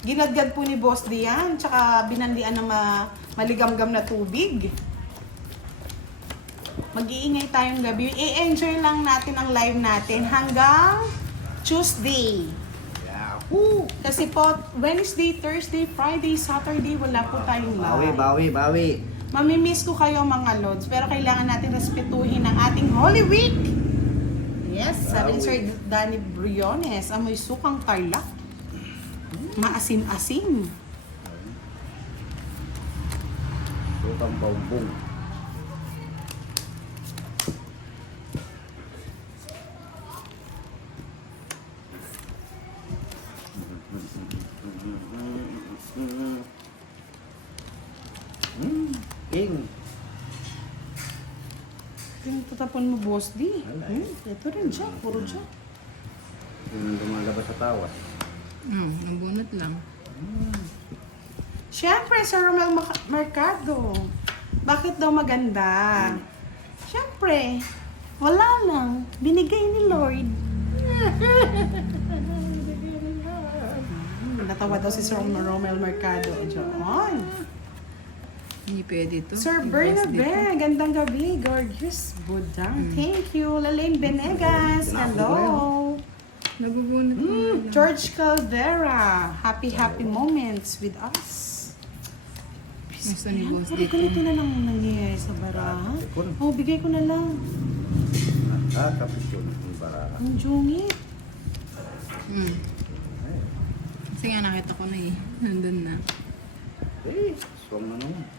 Ginadgad po ni Boss Dian, tsaka binandian ng maligamgam na tubig. Mag-iingay tayong gabi. I-enjoy lang natin ang live natin hanggang Tuesday. Yahoo! Kasi po, Wednesday, Thursday, Friday, Saturday, wala po tayong live. Bawi. Mamimiss ko kayo mga lods, pero kailangan natin respetuhin ang ating Holy Week. Yes, sabi ni Sir Danny Briones, amoy sukang tarlac. Maasim-asim. Sukang baumbong. King. Yung tatapon mo, Boss D. Alay. Ito rin siya, puro siya. Yung lumalabas sa tawas. Ang bunot lang. Siyempre, Sir Romel Mercado. Bakit daw maganda? Siyempre, wala lang. Binigay ni Lord. Natawa daw si Sir Romel Mercado. Diyan. Hindi pwede to. Sir Yung Bernabe, gandang gabi. Gorgeous Budang. Thank you. Lalaine Benegas. Hello. Nabubunot mo. George Caldera. Happy moments with us. Gusto ni Boss Puro dito. ganito na lang nangyayari sa baraha. Oh, bigay ko na lang. Tapos yun. Yung barara. Ang jungit. Kasi nga nakita ko na eh. Nandun na. Swam na naman.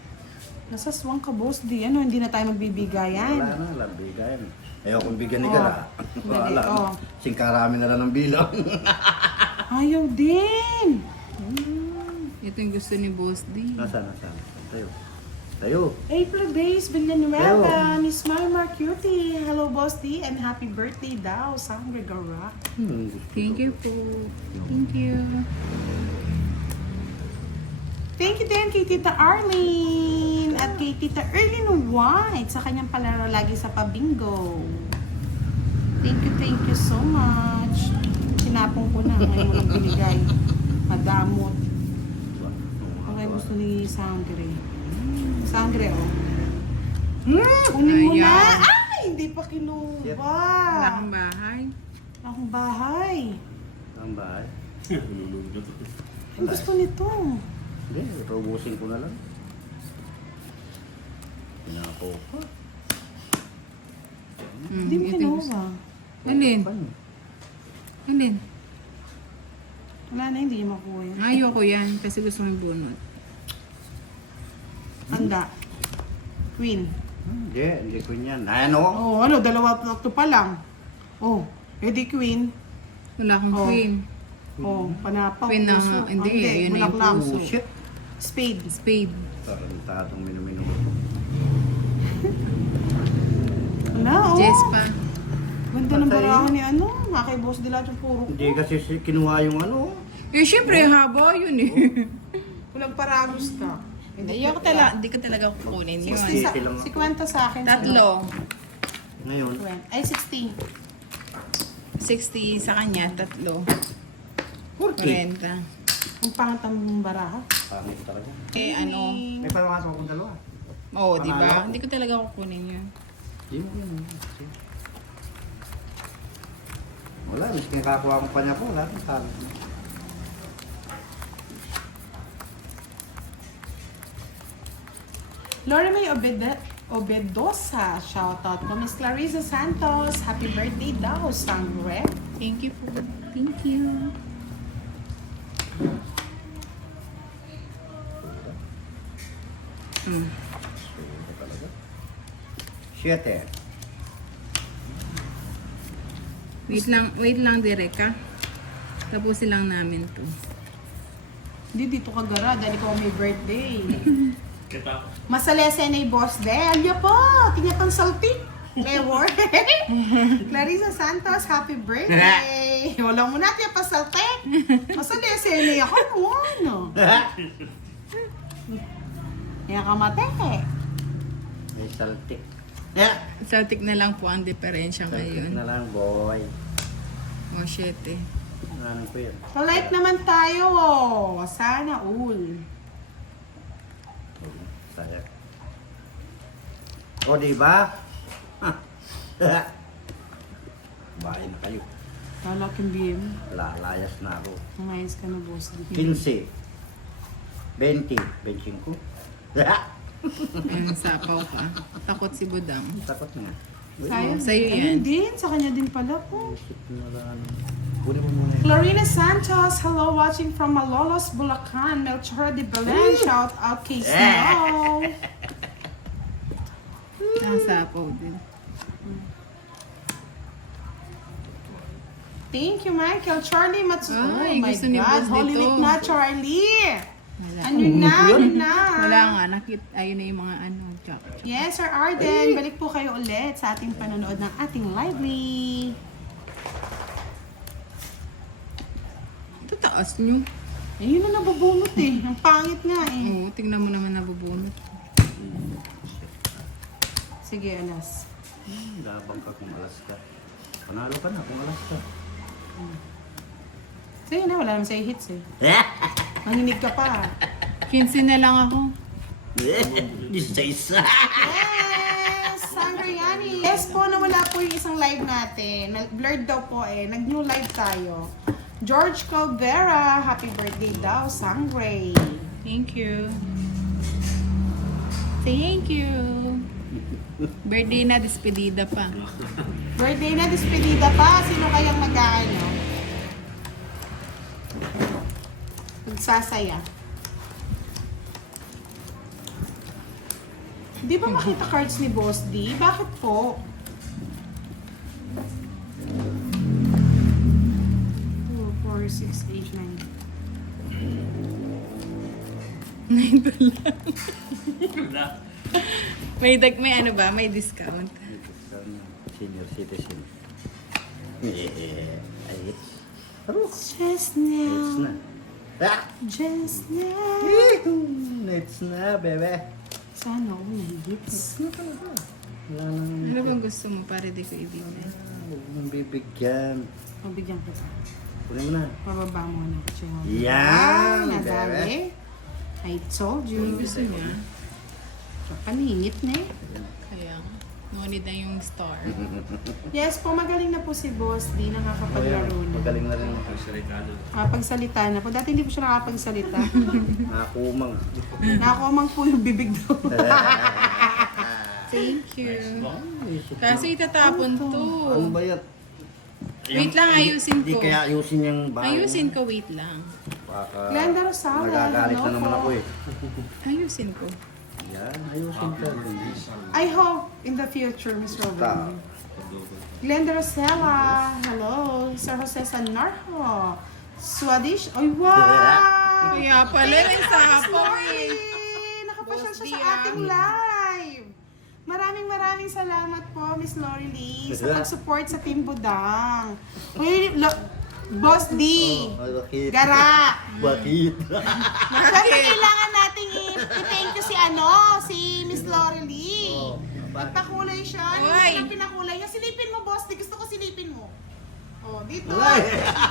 Nasa swang ka, Boss D. Ano, hindi na tayo magbibigayan. Wala na, labigayan. Ayaw kong bigyan ni Oh. Gara. Dali, oh. Singkarami na lang ng bilang. Ayaw din. Ito yung gusto ni Boss D. Nasaan? Tayo. April Days, Villanueva, Miss Marmar Cutie. Hello, Boss D, and happy birthday daw, Sandra Gara. Thank you po. Thank you. Thank you din kay Tita Arlene at kay Tita Erlyn White sa kanyang palaro lagi sa pabingo. Thank you so much. Sinapong ko na, ngayon mo lang binigay. Madamot. Ang kaya gusto ni Sangre. Sangre, oh. Kunin mo na! Ayan. Ay! Hindi pa Wala kinuha. kang bahay. Akong bahay. Ang bahay. Ang gusto nito. Hindi, ipabusin ko na lang. Pinako pa. Hindi mo ito yung gusto. kinuha. Alin? Alin? Wala na, hindi niya makuha yan. Ayoko yan kasi gusto mo yung bunot. Handa. Queen. Hindi ko yan. Ano? Oh, ano, dalawa pa lang. Oh, edi Queen. Wala akong Oh. queen. Oh, panapa. Queen na puso. nga. Hindi, yun na yung bulaklak. Oh, shit. Spade. Spade. Tarantadong minumino ko. Wala, oh. Jess pa. Ganda ng Patay. barahan ni ano. Nga kay Boss Dila yung puro. Hindi kasi kinuha yung ano. Eh, syempre, haba yun eh. Walang paragos ka. Hindi ko talaga kukunin yun. 60 sa, 60 lang. 50 sa akin. Tatlo. Ngayon, Ay, 60. 60 sa kanya, tatlo. 40. 40. Ang pangat ang baraha. Pangit talaga. Eh, ano? May palawasan akong dalawa. Oo, di ba? Panalo. Hindi ko talaga kukunin yun. Hindi mo yun. Wala, miski nakakuha ko pa niya po. Wala, sabi. Lori May Obedosa, shoutout ko. Miss Clarissa Santos, happy birthday daw, Sangre. Thank you po. Thank you. Siyete. Wait lang, direk ka. Tapusin lang namin to. Hindi dito ka gara dahil ikaw may birthday. Masalese na yung boss de. Alya po! Tingnan pang saltik. Lewor. Clarissa Santos, happy birthday! Wala mo natin yung pasaltik. Masalese na ako. Ano? Yan ka mate. May saltik. Celtic na lang po ang diferensya Saltik ngayon. na lang, boy. Oh, shit eh. Ano ko yan? Like naman tayo, oh. Sana all. Sayang. O, diba? Bahay na kayo. Lalaking BM. Lalayas na ako. Umayos ka na, boss. 15. 20. 25. Ayun, sapaw ka. Takot si Budang. Takot na. Sayang. Sa'yo yan. Ayun din, sa kanya din pala po. Isip na lang. Kunin mo muna yun. Clarina Santos, hello, watching from Malolos, Bulacan. Melchor de Belen, shout out kay Snow. Sapaw din. Thank you, Michael. Charlie Matsu. Oh Ay, my gusto ni God. boss Holy dito. Week na, Charlie. Wala. Ano na, ano na. Wala nga, ayun na yung mga ano, chocolate. Yes, Sir Arden. Balik po kayo ulit sa ating panonood ng ating lively. Ito taas nyo. Ayun na nabubunot eh. Ang pangit nga eh. Oo, tingnan mo naman nabubunot. Sige, alas. Labang ka kung alas ka. Panalo ka na kung alas ka. Sige na, wala naman sa'yo hits eh. Manginig ka pa. 15 na lang ako. Isa-isa. Yes! Sangriani! Yes po, nawala po yung isang live natin. Blurred daw po eh. Nag-new live tayo. George Calvera, happy birthday daw, Sangre. Thank you. Thank you. Birthday na, despedida pa. Birthday na, despedida pa. Sino kayang mag-ano? Magsasaya. Di ba makita cards ni Boss D? Bakit po? 2, 4, 6, 8, 9. 9 lang. may ano ba? May discount. Senior citizen. Ay, Just it's now. na. Ah! Just now. It's na, bebe. Sana ako may hits. Wala nang... Ano bang gusto mo para di ko ibigay? Huwag mong bibigyan. Mabigyan ko pa. Kunin mo na. Pababa mo na. Yan, Nadali. I told Yung you. gusto niya. Paningit na eh. Kaya, ngunit na yung star. Yes po, magaling na po si Boss D. Nakakapaglaro na. Magaling na rin. Pagsalita na po. Dati hindi po siya nakapagsalita. Nakakumang. Nakakumang po yung bibig daw. Thank you. Kasi itatapon to. Ano ba yan? Wait lang, ayusin Hindi ko. kaya ayusin yung bahay. Ayusin ko, wait lang. Baka Glenda Rosales. magagalit na no naman po. ako eh. Ayusin ko. Yan, ayusin ko. I hope in the future, Miss Robin. Glenda Rosella. Hello. Sir Jose Sanarjo. Swedish. Ay, wow! Kaya pala, may Miss sapaw Lori! eh. Nakapasyal siya sa Boss ating live. Maraming salamat po, Miss Lori Lee, sa pag-support sa Team Budang. Uy, Boss D. Bakit? Gara. Bakit? Siyempre, kailangan nating i-thank you si Miss Lori Lee. Nagpakulay siya. Uy. Hindi pinakulay niya. Silipin mo, Boss D. Gusto ko silipin mo. Oh, dito.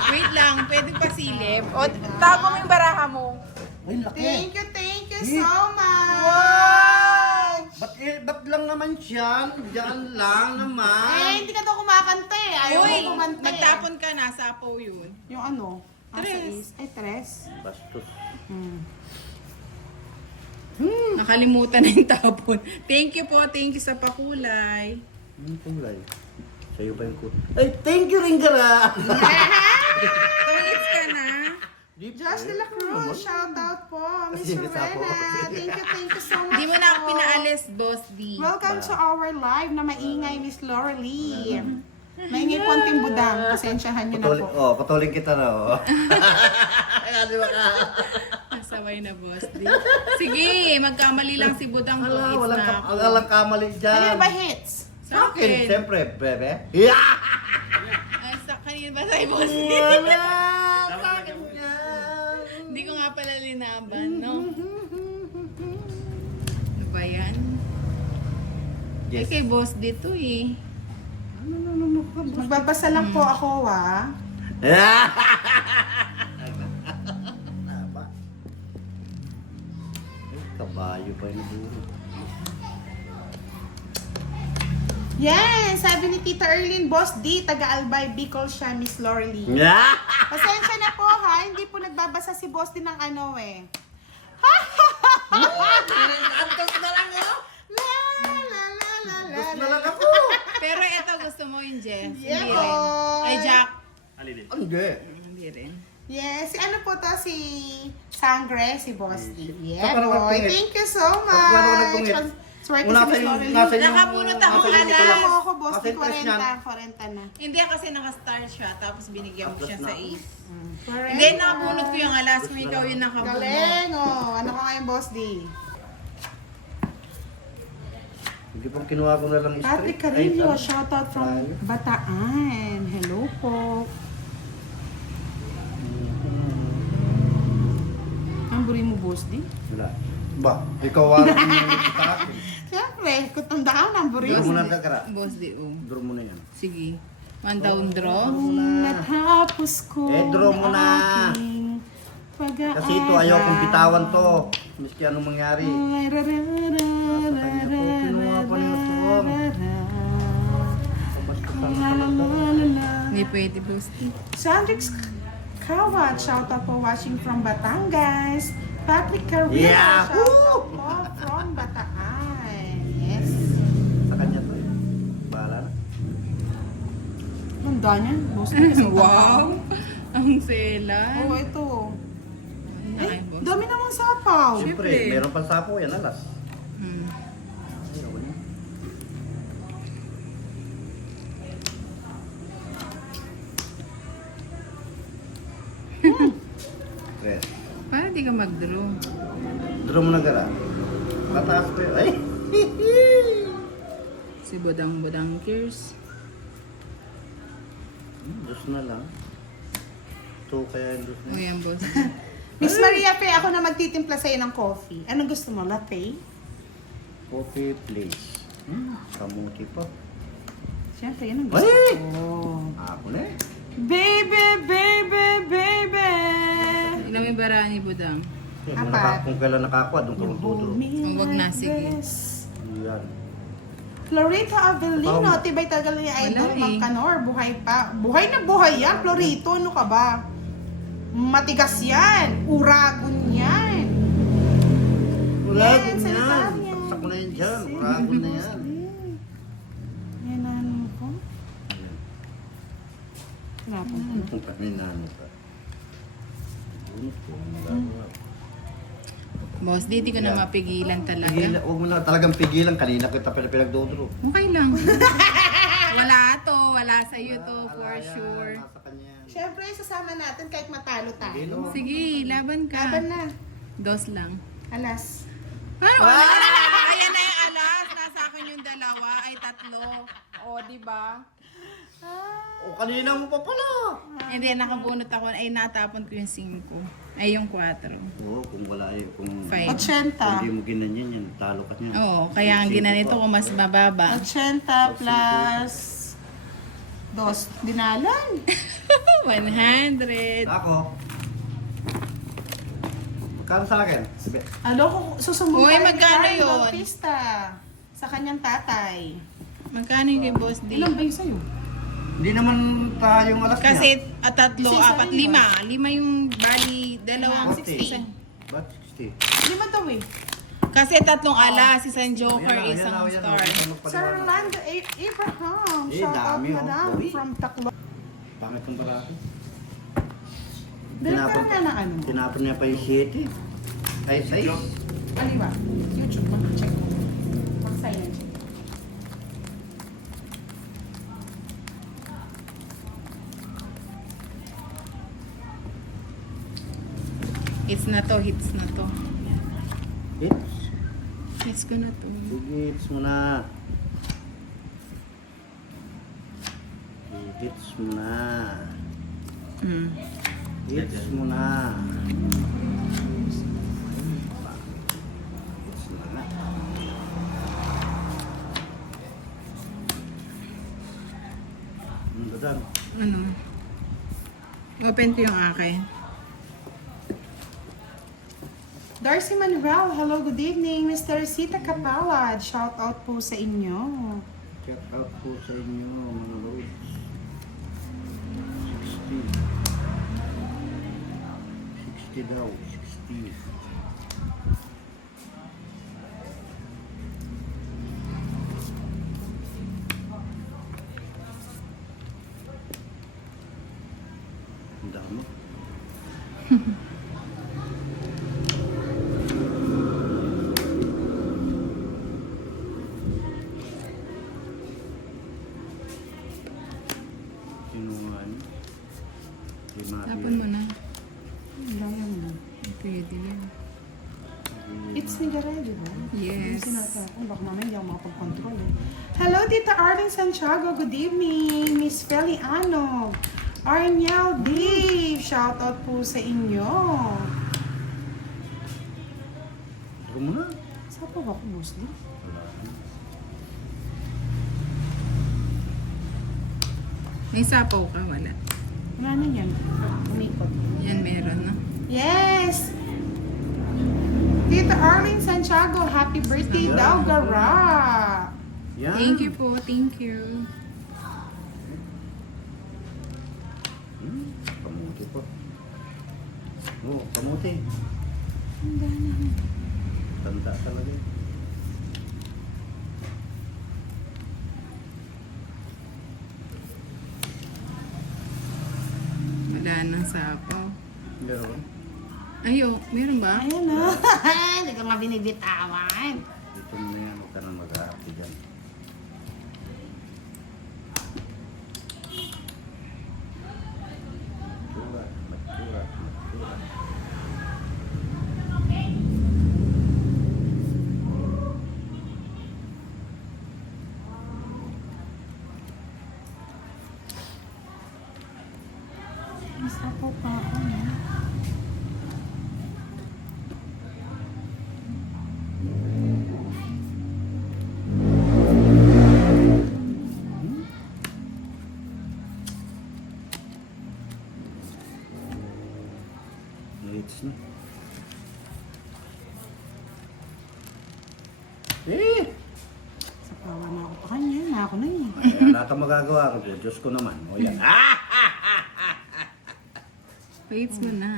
Wait lang, pwedeng pasilip. O, tago mo yung baraha mo. Ay, laki. Thank you so much. Wow! Ba't lang naman siya? Diyan lang naman. Eh, hindi ka daw kumakanta eh. Ayaw Uy, mo kumanta eh. magtapon ka na, sapaw yun. Yung ano? Tres. Ay, tres. Bastos. Nakalimutan na yung tapon. Thank you po, thank you sa pakulay. Ano kulay? Sa'yo ba yung kulay? Ay, thank you rin gara! Tungits ka na. Josh De La Cruz, shout out po. Miss Rowena, thank you so much Hindi mo na ako po. pinaalis, Boss D. Welcome to our live na maingay, Miss Laura Lee. Maingay konting budang. Pasensyahan niyo na po. Patuloy kita na, oh. Di ba ka? Nasaway na, Boss D. Sige, magkamali lang si Budang ko. Ala, It's walang, na ako. walang kamali dyan. Ano ba hits? Sa akin. Siyempre, bebe. Yeah! Ay, sa kanina ba sa'yo, Boss D? Wala! Sa akin yan. Hindi ko nga pala linaban, no? Ano ba yan? Yes. Eh, kay Boss D to eh. Magbabasa lang po ako, ah. Tama. Ay, kabayo pa yung duro. Yan! Sabi ni Tita Erlyn, Boss D, taga-Albay, Bicol siya, Miss Lorely. Yeah! Pasensya na po ha, hindi po nagbabasa si Boss D ng ano eh. Antos na lang yun! La la la la la Antos na la. lang ako! Pero ito gusto mo yung Jeff. Yeah, Hindi rin. boy. Ay, Jack. Hindi. Hindi rin. Yes, si ano po to, si Sangre, si Boss D. Yeah, Saan ka boy. nagtungit? Thank you so Saan ka much. nagtungit? Swerte Wala si Miss tayong- Lorely. nasa yung- Nakabunot ako nasa yung alas. ito Alam lang. mo ako, Boss D, Nasa yung press 40, niyan. 40 na. Hindi kasi naka-star siya, tapos binigyan mo Tapos siya na sa ako. 8. 40. Hindi, nakabunot ko yung alas mo, ikaw yung nakabunot. Galing, oh. Ano ka ngayon, Boss D? Hindi pang kinuha ko na lang yung Patrick straight. Carillo, Ay, shoutout from Tayo. Bataan. Hello po. Ang buri mo, Boss D? Wala. Ba, ikaw wala kang nangyayari sa akin. Siyempre, kung tanda ka, ang buri Draw mo. mo na dagara. Boss di, oh. Draw mo na yan. Sige. One down draw. Natapos ko Draw mo na. aking pag-aaral. Kasi ito, ayaw kong bitawan to. Miski anong mangyari. Ay, ra, ra, ra, Sa kanya to, kinuha pa niya ito. Basta la, sana la, ka la, la, la. Hindi pwede, Boss di. Sandrix Kawat, shoutout po watching from Batangas. Patrick Carillo, Yeah! shoutout po from Bataan. Yes. Sa kanya to eh. Bahala na. Ganda niya, boss. Kasi Wow! Ang sela. Oo, ito. Ay, Eh, boss. dami namang sapaw. Siyempre, Siyempre. meron pang sapo yan, alas. Hmm. Ayaw niya. Tres. Para di ka mag-draw. Draw mo na gara. Mataas ko yun. Ay! Si Bodang Kirs. Dos na lang. Ito kaya yung dos na. O yan, Boss. Miss Maria Pe, ako na magtitimpla sa'yo ng coffee. Anong gusto mo? Latte? Coffee, please. Kamuti pa. Siyempre, yun ang gusto Ay! ko. Ako na eh. Baby, baby, baby. Ilang may bara ni Bodang? Apat. Kung kailan nakakuha, doon ka magtuturo. Oh, wag na, sige. Yan. Florito Avelino, Ikaw. tibay tagal ni Idol Wala eh. Mang Canor, buhay pa. Buhay na buhay yan, Florito, ano ka ba? Matigas yan, uragon yan. Uragon Yes, yan. Salvarian. Saksak mo na yan dyan. Uragon na yan. Yan ano ko. Tinapon ko. Kung paminano ka. Bunot ko. Magagawa. Boss, di ko na mapigilan talaga. Huwag mo na talagang pigilan. Kanina kita pinagdodro. Okay lang. Wala to. Wala sa'yo to, for sure. Nasa kanya yan. Siyempre, sasama natin kahit matalo Hindi, tayo. no? Sige, laban ka. Laban na. Dos lang. Alas. Ano? Ayan na yung alas. Nasa akin yung dalawa. Ay, tatlo. O, di ba? O, kanina mo pa pala. Hindi, nakabunot ako. Ay, natapon ko yung 5. Ay, yung 4. Oo, kung wala eh. Kung 5. 80. kung hindi mo ginanyan yan, talo ka niyan. Oo, kaya ang ginanito ko mas mababa. 80 plus 2. Dinalan. 100. Ako. Magkano sa akin? Sabi, Alo, susumbong Uy, tayo magkano kay Carl yun? Bautista sa kanyang tatay. Magkano yung kay Boss D? Ilan ba yung sa'yo? Hindi naman tayong alas Kasi niya. tatlo, Isa 4, rin 5. 5 yung bali, dalawang 60. Ba't 60? Lima daw eh. Kasi tatlong alas, isang joker, Ayan na, isang ayan na, star. ayan na, Sir magpaliwanag. Rolando Abraham. Eh, Shout out dami, oh. madam Uy. from Taclo. Pangit kong parati. Direkta na ng ano. Tinapon niya pa yung 7. Ay, 6. Aliwa. YouTube, mag-check mo. Mag-silent check. Hits na to, hits na to. Hits. Hits ko na to. Sige, hits mo na. Hits mo na. Hmm. Hits mo na. Hits mo na. Ano ba dan? Ano? O, Open ko yung akin. Darcy Manuel, hello, good evening. Mr. Sita Kapalad, shout out po sa inyo. Check out po sa inyo, mga loads. 60 daw, 60. Ang dami. Sinuhan. Tapon mo na. Ayan. Pwede na. It's Nigaray, di ba? Yes. Yung sinasakon, baka mamaya hindi ako makapag-control eh. Hello, Tita Arlene Santiago. Good evening. Miss Feli Anog. Arniel Dave. Shout out po sa inyo. Ito mo na. Saan po ba ako, mostly? May sapaw ka, wala. Wala na yan. Umikot. Yan meron, no? Yes! Tita Arlene Santiago, happy birthday daw, Gara! Yan. Thank you po, thank you. Kamuti po. Oo, kamuti. Tanda talaga. Wala nang sapaw. Meron. Ayo, meron ba? Ayan na. Hindi ka nga binibitawan. Dito mo na yan, huwag ka nang mag-aarti dyan. Matura, matura, matura. Isa po pa ako, no? Hits na. Eh! Sa pawa na ako pa kanya. Na ako na eh. Kaya lahat ang magagawa ko. Diyos ko naman. O yan. Waits mo na.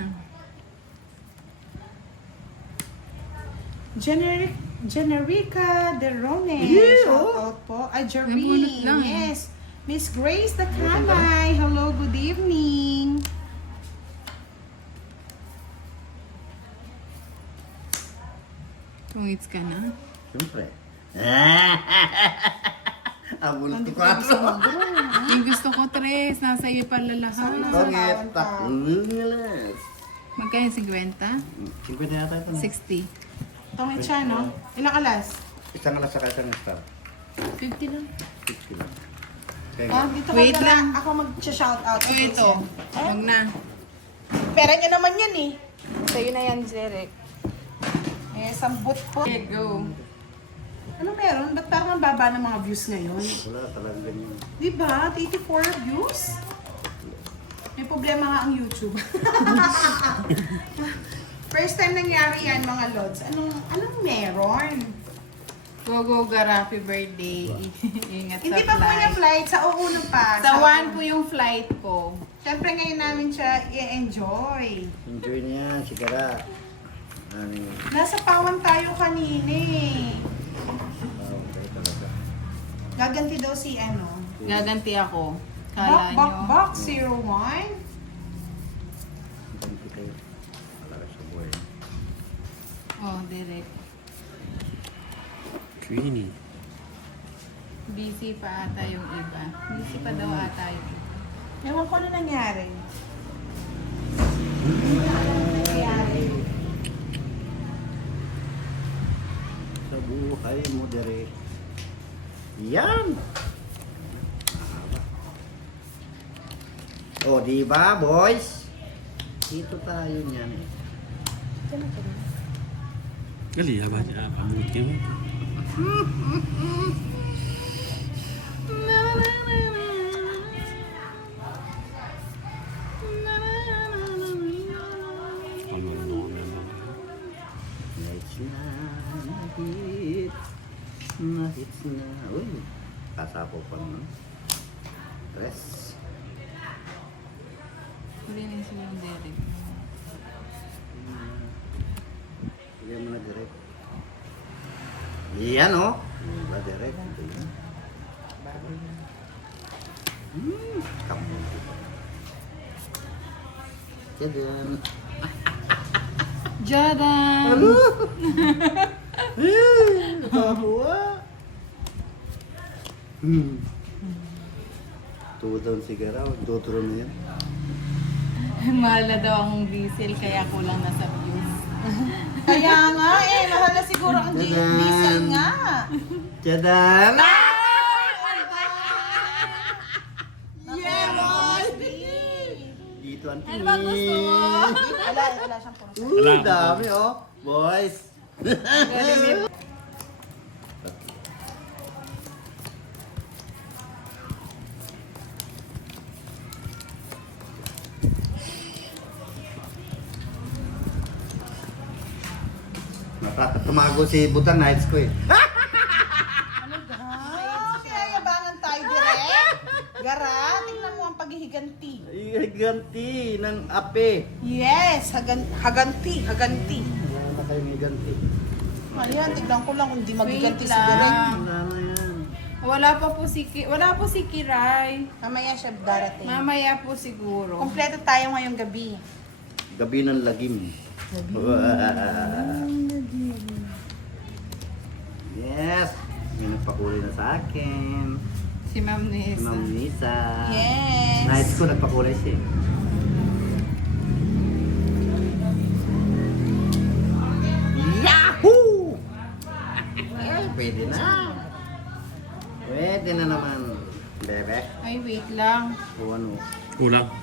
Generica De Rone. Yeah, Shout oh. out po. Ay, Nabunot Jerry. lang. Yes. Miss Grace the Kanay. Hello, good evening. Tungits ka na. Siyempre. Abulot Hindi ko ko gusto 4. mag-draw. Yung gusto ko, Tres. Nasa iyo pala lahat. Bakit? pa. Magkano 50? 50 yata ito. 60. Tungit siya, no? Ilang alas? Isang alas saka isang star. 50 lang. 60 lang. Kaya Ah, nga. dito Wait ka lang. Ako mag-shout out. O ito. Huwag na. Pera niya naman yan eh. Sa'yo na yan, Jeric. Eh, sambot po. Okay, go. Ano meron? Ba't parang ang baba ng mga views ngayon? Wala talagang ganyan. Di ba? 84 views? May problema nga ang YouTube. First time nangyari yan, mga lods. Anong meron? Go, go, Gar. Happy birthday. Ingat sa Hindi pa po yung flight. flight. Sa uuno pa. Sa 1 po yung flight ko. Siyempre ngayon namin siya i-enjoy. Enjoy niya, sigara. Ano yun? Nasa Pawan tayo kanina eh. Okay talaga. Gaganti daw si ano. Gaganti ako. Kala nyo. Bak 01. Ganti kayo. Talaga sa buhay. Oh, direct. Queenie. Busy pa ata yung iba. Busy pa daw ata yung iba. Ewan ko na nangyari. Nangyari. Sa buhay mo, dere. Yan! O, di ba, boys? Dito tayo niyan eh. Gali, apa aja? Pamit ka mo. sasapaw pa naman. Tres. Kulinis mo yung Derek. Sige mo na direct. Yan o. Diba direct? Kamu. Jadan. Jadan! Halo! Nakakuha. Tuwa sigara, tuturo na yan. Mahal na daw akong diesel kaya kulang na sa views. Kaya nga eh, mahal na siguro ang Dadan. diesel nga. Jadan! Dito ang Ano ba gusto mo? Wala siyang puro. Dami oh. Boys. Tumago si Butang Nights ko eh. Ano ga? Kaya yabangan tayo direct. Gara, tingnan mo ang paghihiganti. Ganti ng ape. Yes, haganti. Wala na kayong higanti. Ayan, tignan ko lang kung di magiganti Wait si direct. lang. Wala na yan. Wala po si Kiray. Mamaya siya darating. Mamaya po siguro. Kompleto tayo ngayong gabi. Gabi ng lagim. Yes! May nagpakulay na sa akin. Si Ma'am Si Nessa. Ma'am Nisa. Yes. Nice ko nagpakulay siya. Yahoo! Ay, pwede na. Pwede na naman. Bebe. Ay, wait lang. O ano? Kulang.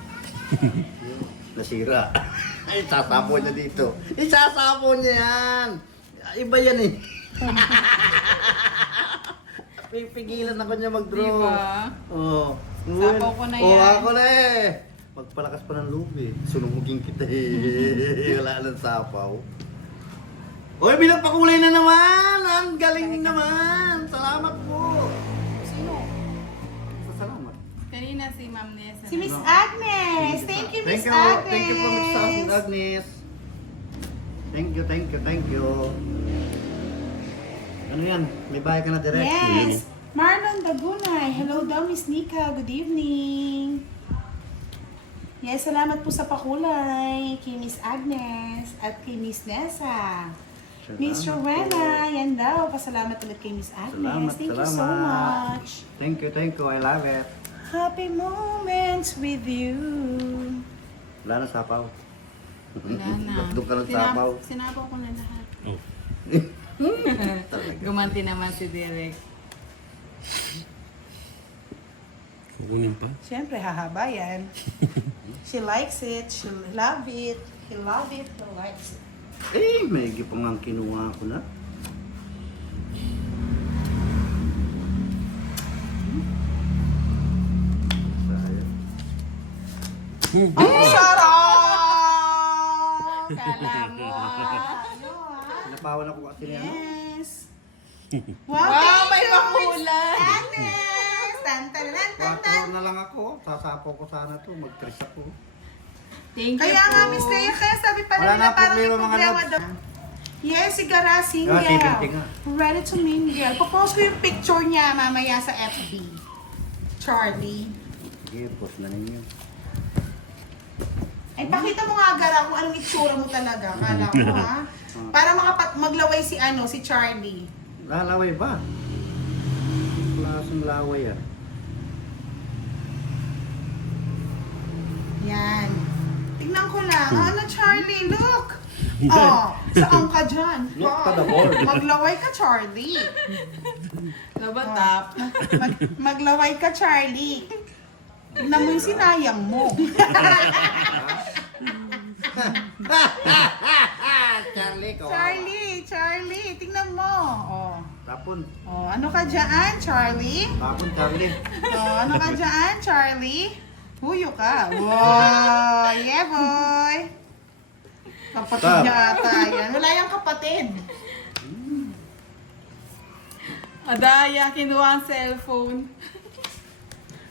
Nasira. Ay, sasapon niya dito. Isasapon niya yan. Iba yan eh. Pipigilan ako niya mag-draw. Diba? Oo. Sapaw ko na Oo, yan. ako na eh. Magpalakas pa ng loob eh. Sunugin kita eh. Wala nang sapaw. Uy, pinagpakulay na naman! Ang galing naman! Salamat po! Sino? Salamat. Kanina si Ma'am Nessa. Si Miss Agnes. Thank you, Miss Agnes. Thank you po, Miss Agnes. Thank you. Ano yan? May bahay ka na direct? Yes. Marlon Dagunay. Hello daw, Miss Nika. Good evening. Yes, salamat po sa pakulay kay Miss Agnes at kay Miss Nessa. Miss Rowena, yan daw. Pasalamat ulit kay Miss Agnes. Thank you so much. Thank you. I love it. Happy moments with you. Wala na sapaw. Wala na. Doon ka ng sapaw. Sinapaw ko na lahat. Oh. Gumanti naman si Derek. Kukunin pa. Siyempre, hahaba yan. She likes it. She love it. He love it. He likes it. Eh, may pang ang kinuha ko na. Sayang. Ang sarap! Kala mo. Pinapawan ako kasi niya, no? Yes. Wow, may thank you, makulay. Miss Agnes! Tan, tan, tan, tan, tan. 4 na lang ako. Sasapaw ko sana to. Mag-3 ako. Thank you Kaya po. nga, Miss Leia, kaya sabi pa Wala nila na parang may problema, mga problema loves. daw. Yes, si Gara single. Ah, 70 nga. Ready to mingle. Papost ko yung picture niya mamaya sa FB. Charlie. Sige, post na ninyo. Ay, pakita mo nga, Gara, kung anong itsura mo talaga. Kala ko, ha? Para maglaway si Charlie. Lalaway ba? Klaseng laway ah. Yan. Tignan ko lang. Ano, Charlie? Look! Oh, saan ka dyan? Look to the board. Maglaway ka, Charlie. Labatap. Maglaway ka, Charlie. Tignan mo yung sinayang mo. Charlie, tignan mo. Oh. Tapon. Oh, ano ka dyan, Charlie? Tapon, Charlie. Oh, ano ka dyan, Charlie? Huyo ka. Wow, yeah, boy. Kapatid niya ata yan. Wala yung kapatid. Adaya, kinuha ang cellphone.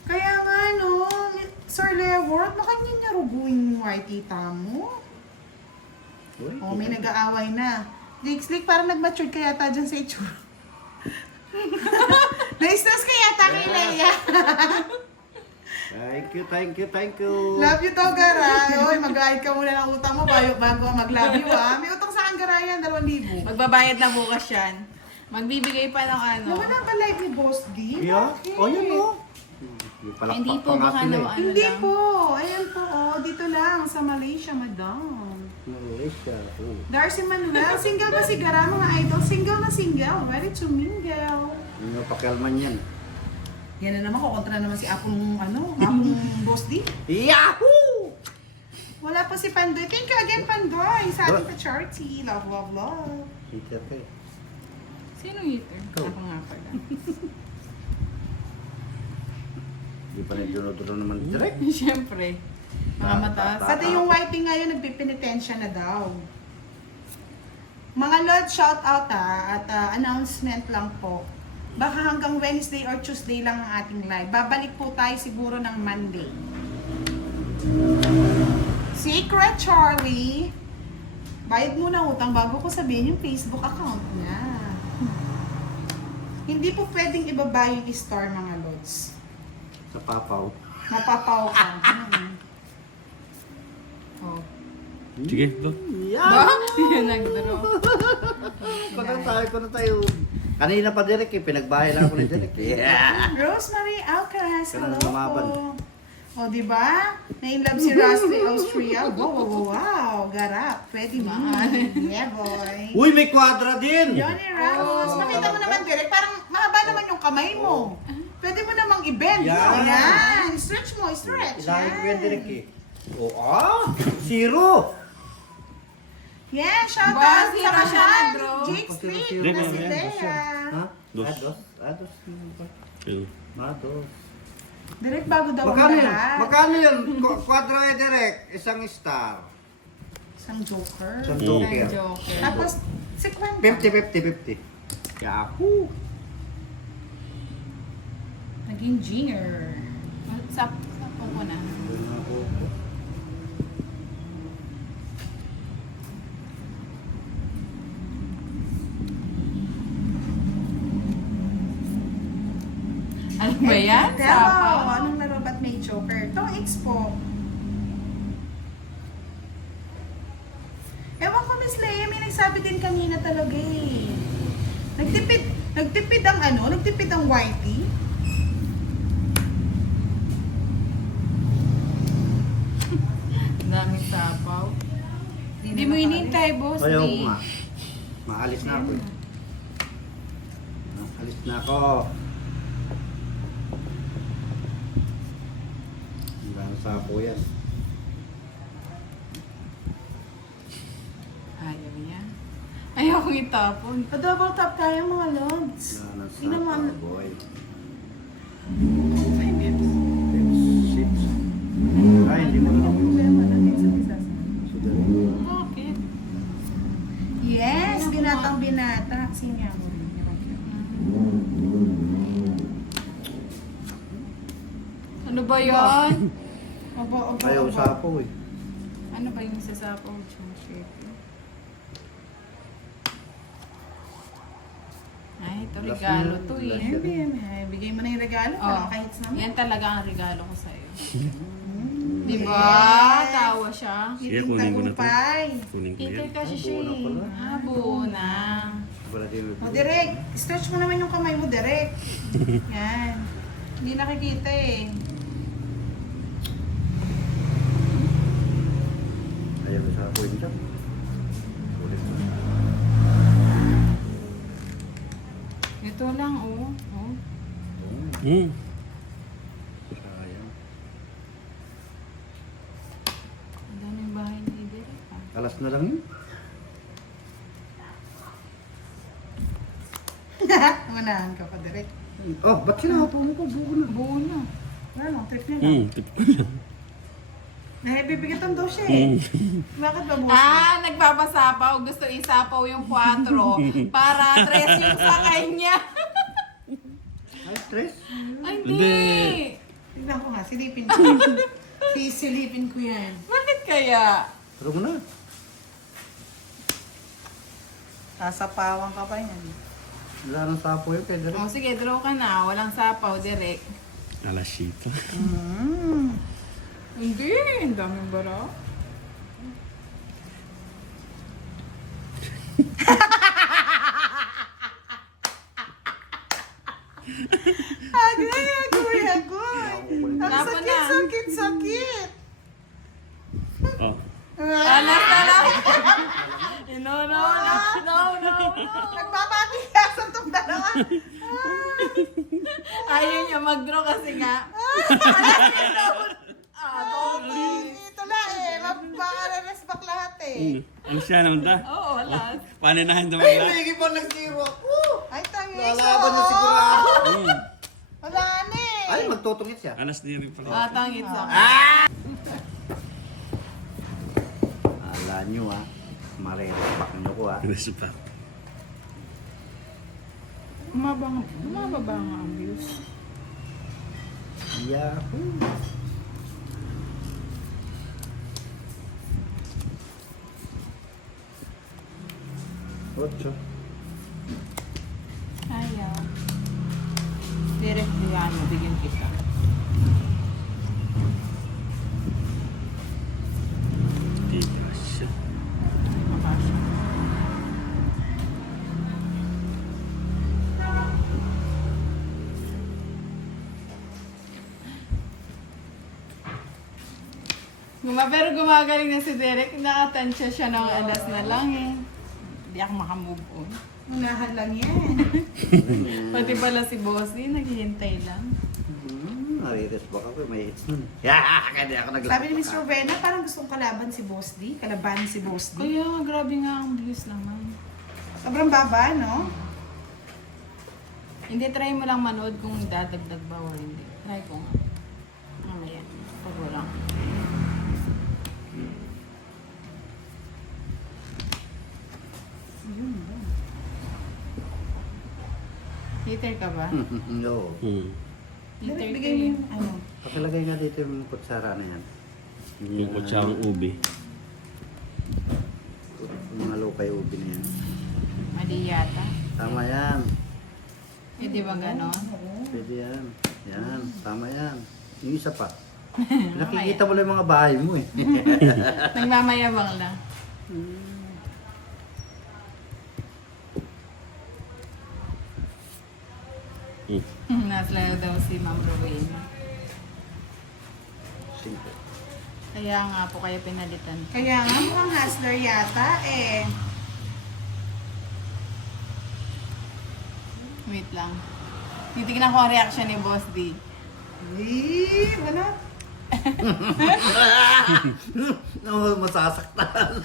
Kaya nga, no, Sir Lewart, makanya niya ruguin mo ay tita mo. Uy, Oh, may nag-aaway na. Dixlick, parang nag-mature ka yata dyan sa itsura. Na-stress ka yata kay Leia. Thank you. Love you to, Garay. Oy, mag-guide ka muna ng utang mo bago mag-love you, ha? May utang sa akin, Garay, yan, 2,000. Magbabayad na bukas yan. Magbibigay pa ng ano. Naman ang live ni Boss D. Yeah? Bakit? Oh, yun o. Yung palakpak Hindi po, pa nga baka sila naman. eh. Hindi lang? po. Ayan po, oh. Dito lang, sa Malaysia, madam. Malaysia. Oh. Darcy Manuel, single ba si Gara, mga idol? Single na single. Ready to mingle. Yung pakialman yan. Yan na naman, kukontra naman si Apong, Apong Boss D. Yahoo! Wala po si Pandoy. Thank you again, Pandoy, sa ating pa-charity. Love, love, love. Teacher ka eh. Sino hitter? Ikaw. Ako nga pala. Hindi pa nagdunod-dunod naman direct. Siyempre. Mga mataas. Pati yung whiting ngayon, nagpipinitensya na daw. Mga Lord, shout out at announcement lang po. Baka hanggang Wednesday or Tuesday lang ang ating live. Babalik po tayo siguro ng Monday. Secret Charlie. Bayad muna utang bago ko sabihin yung Facebook account niya. Hindi po pwedeng ibaba yung store, mga Lords. Sa papaw. Mapapaw ka. Oh. Sige, go. Ba? Yan nag-draw. Kung na tayo. Kanina pa direct eh. Pinagbahay lang ako ni direct eh. Yeah. Rosemary Alcaraz, Kailan hello lumaban? po. O, diba? Na-inlove si Rusty Austria. Wow. Garap. Pwede ba? Yeah, boy. Uy, may kwadra din! Johnny Ramos. Makita mo naman, direct. Parang mahaba naman yung kamay mo. Pwede mo namang i-bend. Yan. Yan. Stretch mo, stretch. Ilahin ko yan Yan. direct eh. Zero! Yan, shout Ba, out zero sa siya kasal. nag-draw. Jake Smith Zero. na si Zero. Lea. Ha? Dos. Dos. Dos. Ayun. Dos. Direct bago daw ang Magkano yun? lahat. Magkano yun? Kwadra eh direct. Isang star. Isang joker. Isang Ang joker. joker. Tapos, 50. 50. Yahoo! Naging junior. Sap ko na. Ano ba yan? Pero, Sapaw? anong laro ba't may joker? Itong expo. Ewan ko, Miss Leia, may nagsabi din kanina talaga eh. Nagtipid ang whitey. Ang daming sapaw. Hindi mo inintay, boss. Ayaw ko Lee. nga. Maalis na ako eh. Maalis na ako. Ang dami sapo yan. Ayaw niya. Ayaw kong itapon. Pa-double tap tayo mga lods. Wala ng Hindi naman. sapo, boy. 5 years. Chips. Ay, hindi mo na ako. Bakit? Yes, binatang binata. Sinya mo. Ano ba yan? Obo. Ayaw sapo eh. Ano ba yung sasapaw? Shape. Ay, ito Last regalo na- to last eh. Hindi yan eh. Bigay mo na yung regalo. Oh, Parang kahits naman. yan talaga ang regalo ko sa'yo. Mm, Di ba? yes. Tawa siya. Sige, Iting kunin ko na to. tagumpay. Kunin ko Peter yan. kasi siya buo na eh. pala. Ah, buo na. Wala din. O, direct. Stretch mo naman yung kamay mo, direct. Yan. Hindi nakikita eh. Ayaw sa sapo yun dyan. Ulit na. Ito lang, oh. Oh. Hmm. Sayang. Ang daming bahay ni Derek ah. Alas na lang yun. Manahan ka pa, direct. Oh, ba't sinapo mo ko? Buo na. Buo na. Ano, trip niya lang. Hmm. Tip ko lang. Nahibibigatan daw siya eh. Bakit ba, boss? Ah, nagpapasapaw. Gusto isapaw yung 4 para 3 yung sa kanya. Ay, stress. Ay, Hindi. hindi. Tignan ko nga, silipin ko. Sisilipin ko yan. Bakit kaya? Pero mo na. Sasapawan ka pa yan. Wala nang sapo yun kay Derek. O sige, draw ka na. Walang sapaw, direct. Alasita. Hindi, ang daming bara. Agay, agoy, agoy. Ang Laban sakit, na. sakit, sakit. Oh. Alas na lang. No, no, no, no, no, no. Nagpapatigasan tong dalawa. Ayaw niya mag-draw kasi nga. Dito na eh. Baka na-respect lahat eh. Ano siya naman ta? Oo, alas. Paninahin daw Ay, magla. hindi pa nag-zero ako. Ay, tayo. Lalaban na sigurado. Wala na eh. Ay, magtutungit siya. Alas niya rin pala. Tangit sa Ala nyo ah. Marerespak nyo ko ah. Respect. Bumababa nga ang views. Yahoo! Ocho. Ayaw. Direct yan, bigyan kita. Dito siya. Makasya. Pero gumagaling na si Derek. Nakatansya siya ng alas na lang eh. Hindi ako makamove on. Unahan lang yan. Pati pala si Bossy, naghihintay lang. Nare-respak ako. May hits nun. Kaya di ako naglaban. Sabi ni Miss Rowena, parang gustong kalaban si Boss D. Kalaban si Boss D. Kaya grabe nga ang views naman. Sobrang baba, no? Hindi, try mo lang manood kung dadagdag ba o hindi. Try ko nga. Mamaya. Pag wala. Hater ka ba? No. Hater ka Bigay mo eh. yung ano. Pakilagay nga dito yung kutsara na yan. Yung kutsarang ubi. Yung mga lokay ubi na yan. Mali yata. Tama yan. Pwede ba ganon? Pwede yan. Yan. Tama yan. Yung isa pa. Nakikita mo lang yung mga bahay mo eh. Nagmamayabang lang. Naslayo daw si Ma'am Rowena. Simple. Kaya nga po kaya pinalitan. Kaya nga mukhang hustler yata eh. Wait lang. Titignan ko ang reaction ni Boss D. Eh, wala. No, masasaktan.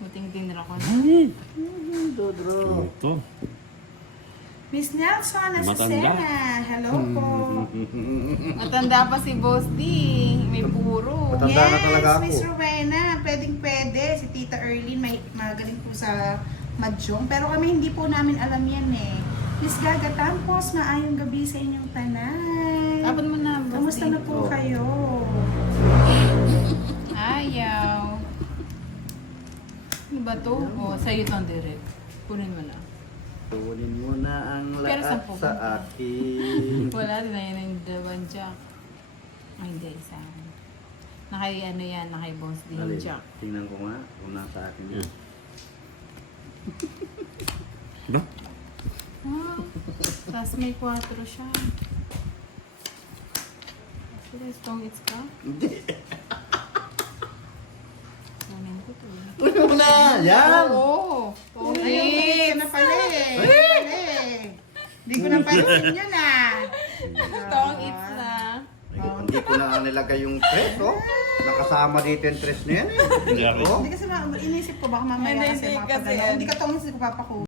Buting tinira ko na. Dodro. Ito. Miss Nelson Matanda. Azucena. Hello po. Matanda pa si Boss D. May puro. Matanda na talaga ako. Miss Rowena. Pwedeng pwede. Si Tita Erlyn may magaling po sa Mahjong. Pero kami hindi po namin alam yan eh. Miss Gaga Tampos, maayong gabi sa inyong tanan. Dapat mo na, Boss D. Kamusta na po Oh. kayo? Ayaw. Ano ba to? O, sa'yo itong direct. Kunin mo na. Kunin mo na ang Pero lahat saan sa pupunta? akin. Wala din na yun ang dawan jack. Ay, hindi. Isa. Nakay ano yan, nakay Boss D yung Alin? jack. Tingnan ko nga kung nasa akin yan. Ba? Ah, tapos may 4 siya. Sila, strong it's ka? Hindi. Kunin ko to. Kunin mo na! Yan! Oo. Ay, ka na pala eh. Hindi ko na pansin yun ah. Strong it's na. Hindi ko na nilagay yung tres, oh. Nakasama dito yung tres na yan, eh. Jackie. Oh. Hindi kasi inisip ko baka mamaya Hindi, kasi hindi, mga kasi pagano. ano. Hindi ka tong ko papaku.